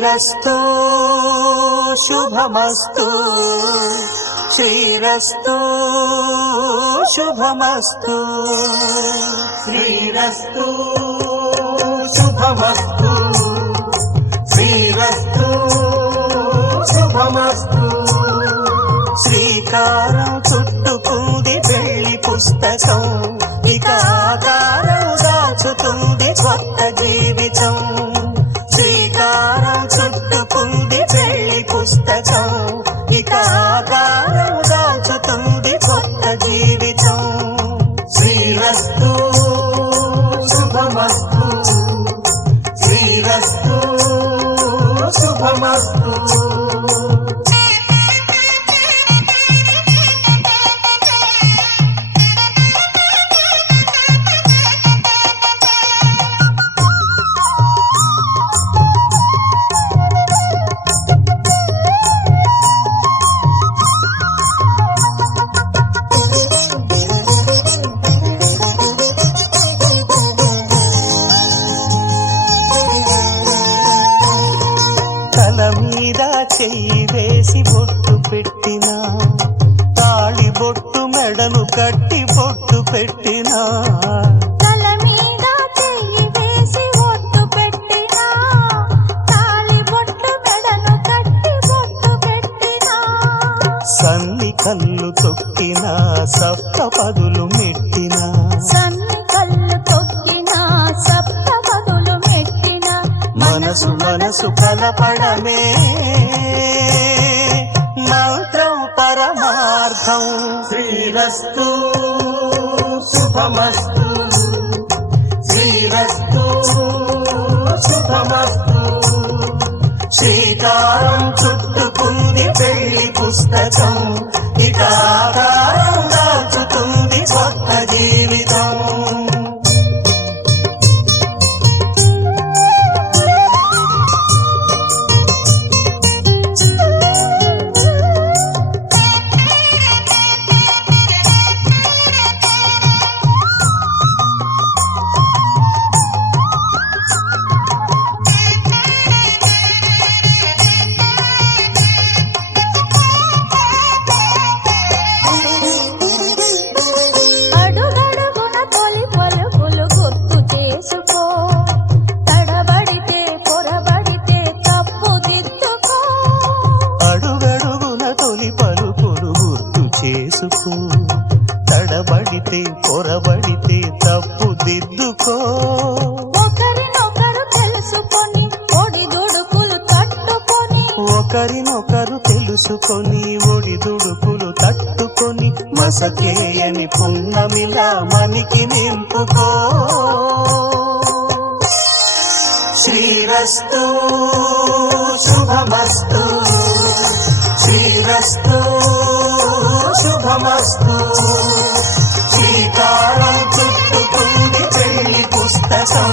శ్రీరస్తు శుభమస్తు శ్రీరస్తు శుభమస్తు శ్రీరస్తు శుభమస్తు శ్రీరస్తు శుభమస్తు శ్రీకారం చుట్టుకుంది పెళ్లి పుస్తకం ఇక ఆకారం దాచుతుంది కొత్త జీవితం శ్రీకారం చుట్టుకుంది పెళ్లి పుస్తకం ఇక ఆకారం దాచుతుంది కొత్త జీవితం శ్రీరస్తు శుభమస్తు శ్రీరస్తు శుభమస్తు మీద చెయ్యి వేసి బొట్టు పెట్టినా తాళి బొట్టు మెడను కట్టి బొట్టు పెట్టినా తల మీద చెయ్యి వేసి బొట్టు పెట్టినా తాళి బొట్టు మెడను కట్టి బొట్టు పెట్టినా సన్ని కళ్ళు తొక్కినా సప్త పదులు మెట్టినా సన్ని కళ్ళు తొక్కినా సప్త పదులు మెట్టినా మనసు మనసు కలపడమే మంత్రం పరమార్థం శ్రీరస్తు శుభమస్తు శ్రీరస్తు శుభమస్తు శ్రీకారం చుట్టుకుంది పెళ్లి పుస్తకం ఇక ఆకారం దాచుతుంది కొత్త జీవితం తడబడితే పొరబడితే తప్పు దిద్దుకో ఒకరినొకరు తెలుసుకొని ఒడిదుడుకులు తట్టుకొని ఒకరినొకరు తెలుసుకొని ఒడిదుడుకులు తట్టుకొని మసకేయని పున్నమిలా మనికి నింపుకో శ్రీరస్తు శుభమస్తు శ్రీరస్తు శుభమస్తు శ్రీకారం చుట్టుకుంది పెళ్లి పుస్తకం